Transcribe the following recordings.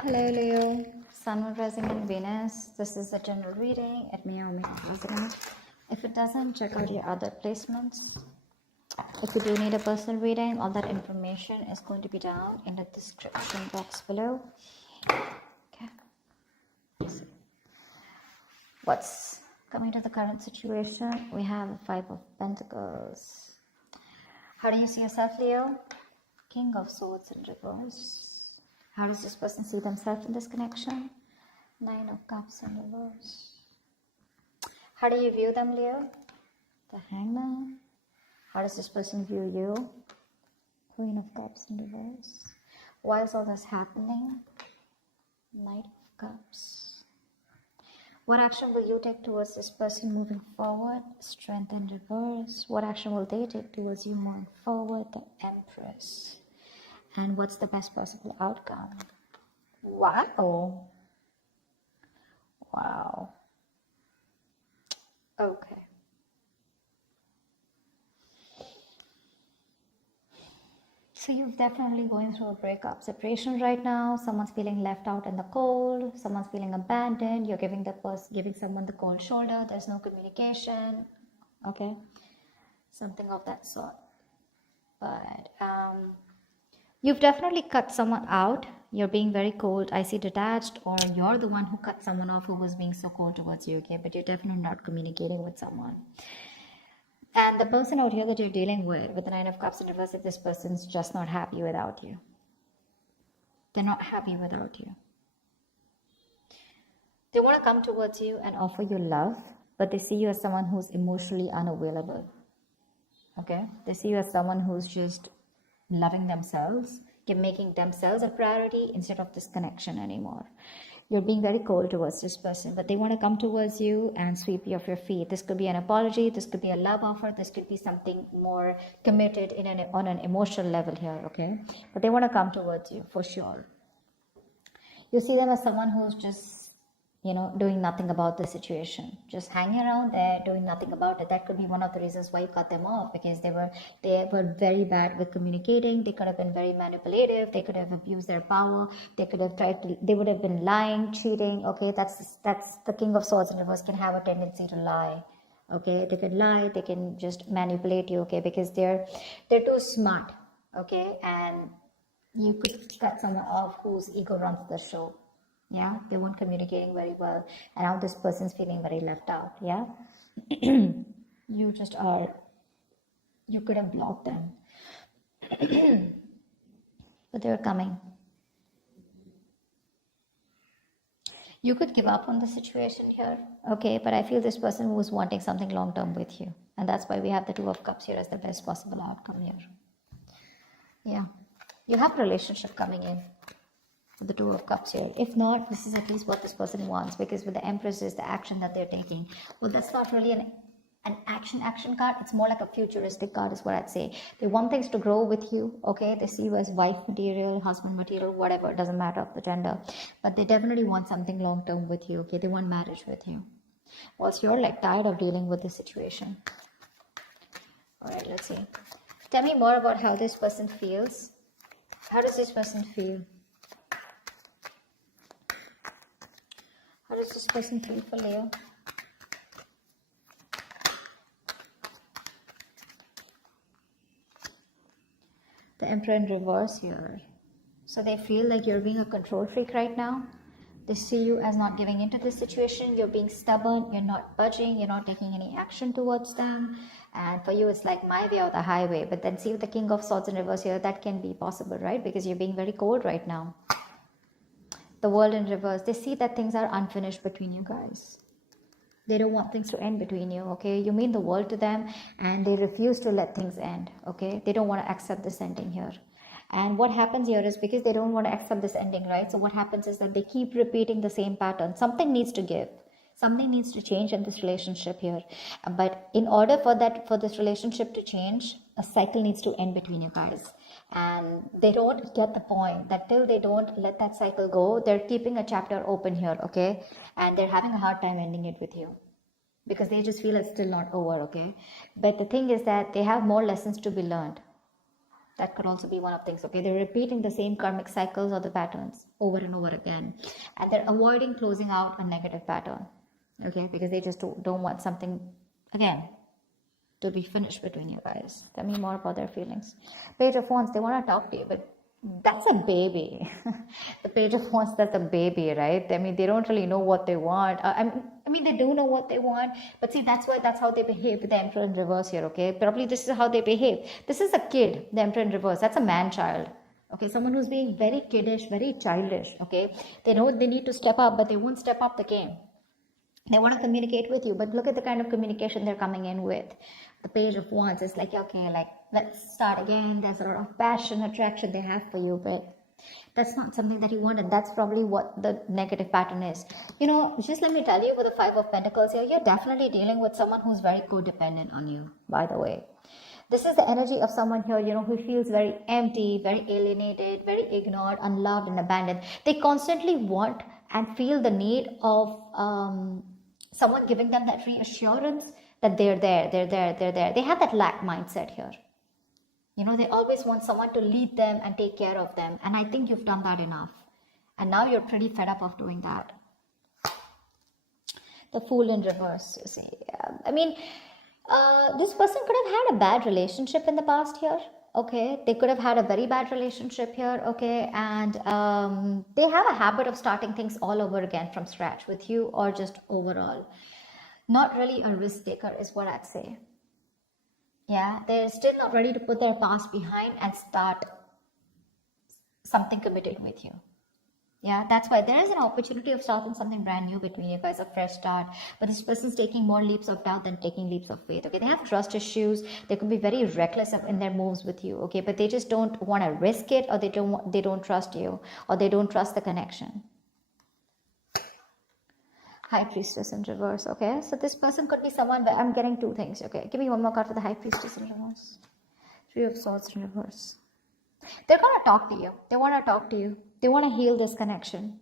Hello Leo, Sun, Moon, Rising and Venus. This is a general reading. It may or may not resonate. If it doesn't, check out your other placements. If you do need a personal reading, all that information is going to be down in the description box below. Okay. What's coming to the current situation? We have the Five of Pentacles. How do you see yourself, Leo? King of Swords in reverse. How does this person see themselves in this connection? Nine of Cups in reverse. How do you view them, Leo? The Hangman. How does this person view you? Queen of Cups in reverse. Why is all this happening? Knight of Cups. What action will you take towards this person moving forward? Strength in reverse. What action will they take towards you moving forward? The Empress. And what's the best possible outcome? Wow. Wow. Okay. So you're definitely going through a breakup separation right now. Someone's feeling left out in the cold. Someone's feeling abandoned. You're giving someone the cold shoulder. There's no communication. Okay. Something of that sort. But you've definitely cut someone out. You're being very cold. I see detached, or you're the one who cut someone off who was being so cold towards you, okay? But you're definitely not communicating with someone. And the person out here that you're dealing with the Nine of Cups in reverse, if this person's just not happy without you. They're not happy without you. They want to come towards you and offer you love, but they see you as someone who's emotionally unavailable. Okay? They see you as someone who's just loving themselves, making themselves a priority instead of this connection anymore. You're being very cold towards this person, but they want to come towards you and sweep you off your feet. This could be an apology, this could be a love offer, this could be something more committed on an emotional level here, okay? But they want to come towards you for sure. You see them as someone who's just doing nothing about the situation, just hanging around there, doing nothing about it. That could be one of the reasons why you cut them off, because they were very bad with communicating. They could have been very manipulative. They could have abused their power. They would have been lying, cheating. Okay, that's the King of Swords in reverse can have a tendency to lie. Okay, they can lie. They can just manipulate you. Okay, because they're too smart. Okay, and you could cut someone off whose ego runs the show. Yeah, they weren't communicating very well, and now this person's feeling very left out. Yeah. You could have blocked them. But they're coming. You could give up on the situation here, okay, but I feel this person was wanting something long term with you, and that's why we have the Two of Cups here as the best possible outcome here. Yeah, you have a relationship coming in. The Two of Cups here. If not, this is at least what this person wants, because with the Empress is the action that they're taking. Well, that's not really an action card. It's more like a futuristic card is what I'd say. They want things to grow with you, okay? They see you as wife material, husband material, whatever. It doesn't matter of the gender. But they definitely want something long-term with you, okay? They want marriage with you. Whilst you're like tired of dealing with this situation. All right, let's see. Tell me more about how this person feels. How does this person feel? How does this person feel for Leo? The Emperor in reverse here. So they feel like you're being a control freak right now. They see you as not giving into this situation. You're being stubborn. You're not budging. You're not taking any action towards them. And for you, it's like my way or the highway. But then see with the King of Swords in reverse here, that can be possible, right? Because you're being very cold right now. The World in reverse. They see that things are unfinished between you guys. They don't want things to end between you, okay? You mean the world to them, and they refuse to let things end, okay? They don't want to accept this ending here. And what happens here is because they don't want to accept this ending, right? So what happens is that they keep repeating the same pattern. Something needs to give. Something needs to change in this relationship here. But in order for this relationship to change, a cycle needs to end between you guys. And they don't get the point that till they don't let that cycle go, they're keeping a chapter open here, okay? And they're having a hard time ending it with you, because they just feel it's still not over, okay? But the thing is that they have more lessons to be learned. That could also be one of things. Okay, they're repeating the same karmic cycles or the patterns over and over again, and they're avoiding closing out a negative pattern. Okay, because they just don't want something again to be finished between you guys. Tell me more about their feelings. Page of Wands, they want to talk to you, but that's a baby. The Page of Wands, that's a baby, right? I mean, they don't really know what they want. I mean, they do know what they want, but see, that's how they behave with the Emperor in reverse here, okay? Probably this is how they behave. This is a kid, the Emperor in reverse. That's a man-child. Okay, someone who's being very kiddish, very childish, okay? They know they need to step up, but they won't step up the game. They want to communicate with you, but look at the kind of communication they're coming in with. The Page of Wands is like, okay, like, let's start again. There's a lot of passion, attraction they have for you, but that's not something that you want, and that's probably what the negative pattern is. You know, just let me tell you, with the Five of Pentacles here, you're definitely dealing with someone who's very codependent on you, by the way. This is the energy of someone here, you know, who feels very empty, very alienated, very ignored, unloved, and abandoned. They constantly want and feel the need of someone giving them that reassurance that they're there. They have that lack mindset here. You know, they always want someone to lead them and take care of them. And I think you've done that enough. And now you're pretty fed up of doing that. The Fool in reverse, you see. I mean, this person could have had a bad relationship in the past here. Okay, they could have had a very bad relationship here. Okay, and they have a habit of starting things all over again from scratch with you, or just overall. Not really a risk taker is what I'd say. Yeah, they're still not ready to put their past behind and start something committed with you. Yeah, that's why there is an opportunity of starting something brand new between you guys, a fresh start. But this person's taking more leaps of doubt than taking leaps of faith. Okay, they have trust issues. They could be very reckless in their moves with you. Okay, but they just don't want to risk it, or they don't trust you, or they don't trust the connection. High Priestess in reverse. Okay, so this person could be someone where I'm getting two things. Okay, give me one more card for the High Priestess in reverse. Three of Swords in reverse. They're gonna talk to you. They want to talk to you. They want to heal this connection.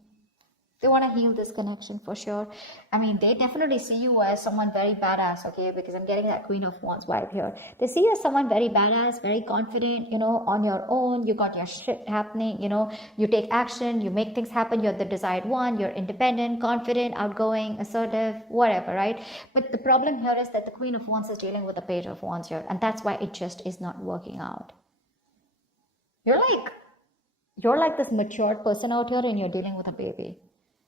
They want to heal this connection for sure. I mean, they definitely see you as someone very badass, okay? Because I'm getting that Queen of Wands vibe here. They see you as someone very badass, very confident, you know, on your own. You got your shit happening, you know. You take action, you make things happen. You're the desired one. You're independent, confident, outgoing, assertive, whatever, right? But the problem here is that the Queen of Wands is dealing with the Page of Wands here. And that's why it just is not working out. You're like this matured person out here, and you're dealing with a baby.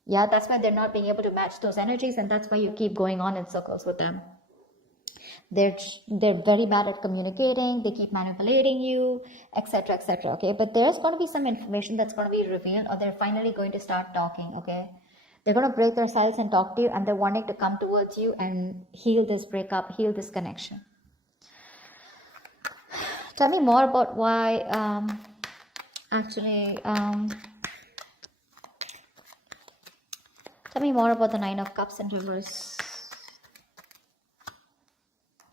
Yeah, that's why they're not being able to match those energies, and that's why you keep going on in circles with them. They're very bad at communicating. They keep manipulating you, etc., etc. Okay, but there's going to be some information that's going to be revealed, or they're finally going to start talking. Okay, they're going to break their silence and talk to you, and they're wanting to come towards you and heal this breakup, heal this connection. Tell me more about why. Tell me more about the Nine of Cups in reverse.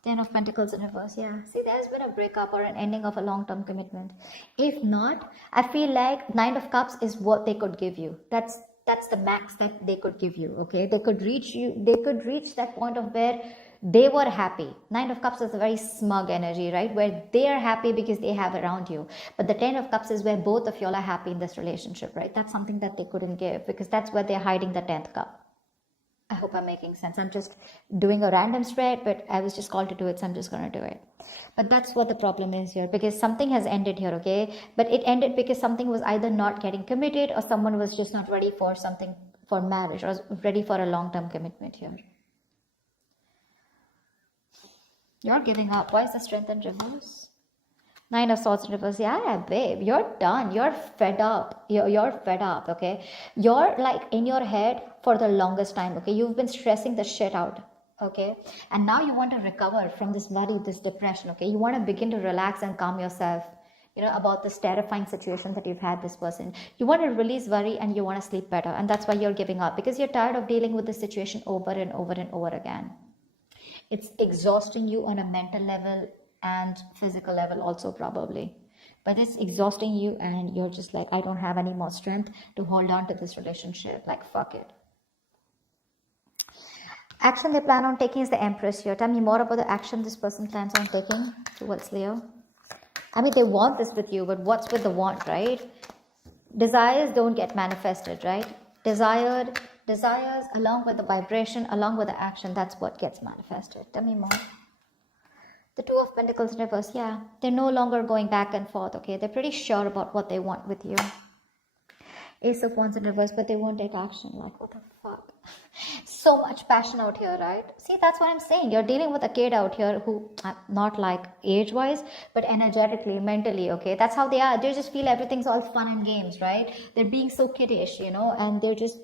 Ten of Pentacles in reverse. Yeah. See, there's been a breakup or an ending of a long-term commitment. If not, I feel like Nine of Cups is what they could give you. That's the max that they could give you. Okay. They could reach you. They could reach that point of where they were happy. Nine of Cups is a very smug energy, right? Where they are happy because they have around you. But the Ten of Cups is where both of y'all are happy in this relationship, right? That's something that they couldn't give, because that's where they're hiding the 10th cup. I hope I'm making sense. I'm just doing a random spread, but I was just called to do it, so I'm just going to do it. But that's what the problem is here, because something has ended here, okay? But it ended because something was either not getting committed, or someone was just not ready for something, for marriage, or ready for a long-term commitment here. You're giving up. Why is the Strength in reverse? Nine of Swords in reverse. Yeah, babe, you're done. You're fed up. You're fed up, okay? You're like in your head for the longest time, okay? You've been stressing the shit out, okay? And now you want to recover from this worry, this depression, okay? You want to begin to relax and calm yourself, you know, about this terrifying situation that you've had this person. You want to release worry, and you want to sleep better. And that's why you're giving up, because you're tired of dealing with this situation over and over and over again. It's exhausting you on a mental level and physical level also, probably. But it's exhausting you, and you're just like, I don't have any more strength to hold on to this relationship. Like, fuck it. Action they plan on taking is the Empress here. Tell me more about the action this person plans on taking towards Leo. I mean, they want this with you, but what's with the want, right? Desires don't get manifested, right? Desires along with the vibration, along with the action, that's what gets manifested. Tell me more. The Two of Pentacles in reverse, yeah. They're no longer going back and forth, okay? They're pretty sure about what they want with you. Ace of Wands in reverse, but they won't take action. Like, what the fuck? So much passion out here, right? See, that's what I'm saying. You're dealing with a kid out here who, not like age-wise, but energetically, mentally, okay? That's how they are. They just feel everything's all fun and games, right? They're being so kiddish, you know, and they're just,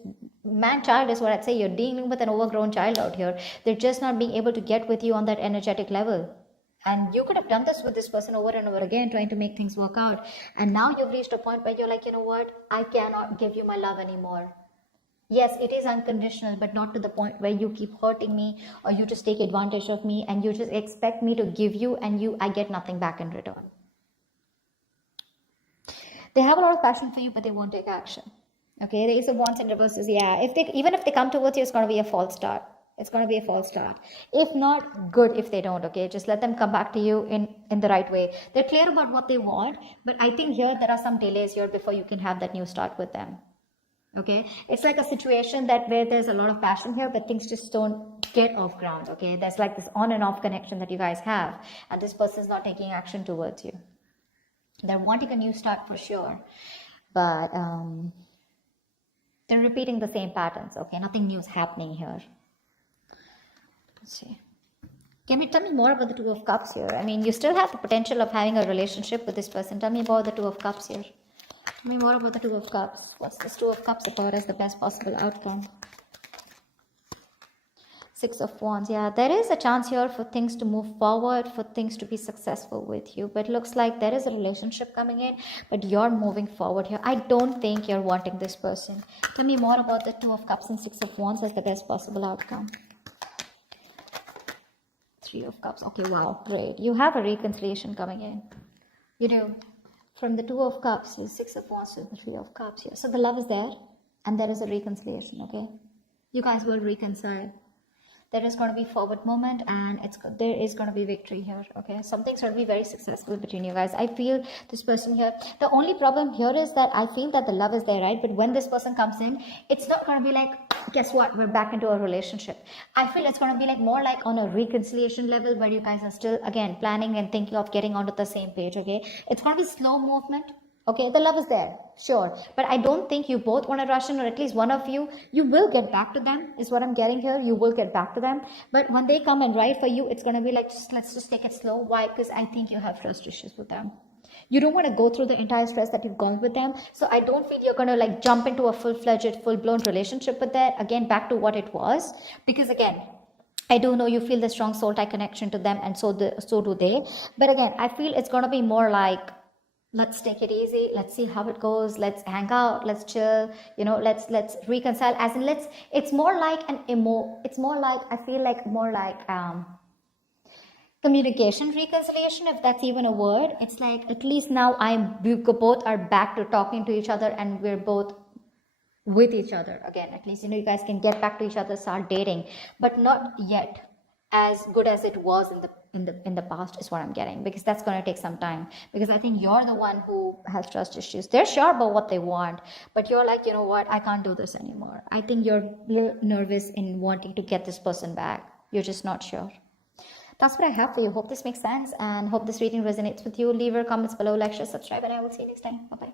man-child is what I'd say. You're dealing with an overgrown child out here. They're just not being able to get with you on that energetic level. And you could have done this with this person over and over again, trying to make things work out. And now you've reached a point where you're like, you know what? I cannot give you my love anymore. Yes, it is unconditional, but not to the point where you keep hurting me or you just take advantage of me and you just expect me to give you and I get nothing back in return. They have a lot of passion for you, but they won't take action. Okay, the Ace of Wands in reverse is, yeah, even if they come towards you, it's going to be a false start. It's going to be a false start. If not, good if they don't, okay? Just let them come back to you in the right way. They're clear about what they want, but I think here there are some delays here before you can have that new start with them. Okay? It's like a situation where there's a lot of passion here, but things just don't get off ground, okay? There's like this on and off connection that you guys have, and this person's not taking action towards you. They're wanting a new start for sure, but they're repeating the same patterns, okay? Nothing new is happening here. Let's see. Can you tell me more about the Two of Cups here? I mean, you still have the potential of having a relationship with this person. Tell me about the Two of Cups here. Tell me more about the Two of Cups. What's this Two of Cups about as the best possible outcome? Six of Wands. Yeah, there is a chance here for things to move forward, for things to be successful with you. But it looks like there is a relationship coming in, but you're moving forward here. I don't think you're wanting this person. Tell me more about the Two of Cups and Six of Wands as the best possible outcome. Three of Cups. Okay, wow, great. You have a reconciliation coming in. You do. From the Two of Cups, the Six of Wands to the Three of Cups here. So the love is there, and there is a reconciliation, okay? You guys will reconcile. There is going to be forward movement, and there is going to be victory here, okay? Something's going to be very successful between you guys. I feel this person here. The only problem here is that I feel that the love is there, right? But when this person comes in, it's not going to be like, guess what? We're back into a relationship. I feel it's going to be like more like on a reconciliation level where you guys are still, again, planning and thinking of getting onto the same page, okay? It's going to be slow movement. Okay, the love is there, sure. But I don't think you both want to rush in, or at least one of you will get back to them, is what I'm getting here. You will get back to them. But when they come and write for you, it's going to be like, let's just take it slow. Why? Because I think you have trust issues with them. You don't want to go through the entire stress that you've gone with them. So I don't feel you're going to like jump into a full-fledged, full-blown relationship with that. Again, back to what it was. Because again, I do know you feel the strong soul tie connection to them, and so do they. But again, I feel it's going to be more like, let's take it easy, let's see how it goes, let's hang out, let's chill, you know, let's reconcile, as in it's more like it's more like, I feel like more like communication reconciliation, if that's even a word. It's like, at least now we both are back to talking to each other, and we're both with each other again. At least, you know, you guys can get back to each other, start dating, but not yet as good as it was in the past, is what I'm getting, because that's going to take some time, because I think you're the one who has trust issues. They're sure about what they want, but you're like, you know what, I can't do this anymore. I think you're a little nervous in wanting to get this person back. You're just not sure. That's what I have for you. Hope this makes sense, and hope this reading resonates with you. Leave your comments below, like, share, subscribe, and I will see you next time. Bye bye.